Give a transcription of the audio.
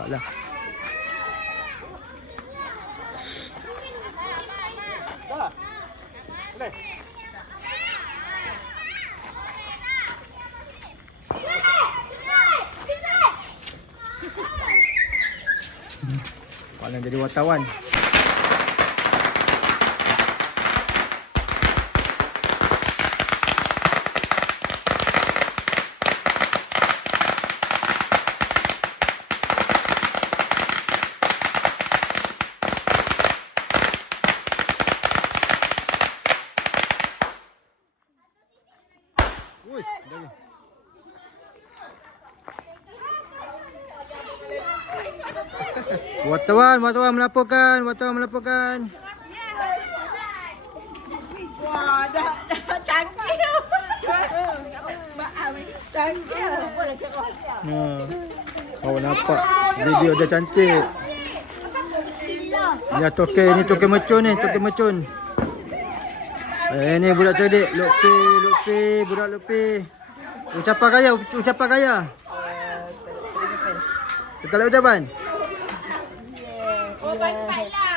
Nampaklah. Nampaklah jadi wartawan. Ui, dah. Wartawan melaporkan. Wah, dah canggih. Canggih. Kau nampak video dia cantik. Ni toke mecun. Ni budak cerdik, Lutfi, budak Lutfi. Ucapan kaya. Kita ucapan. Oh, baiklah.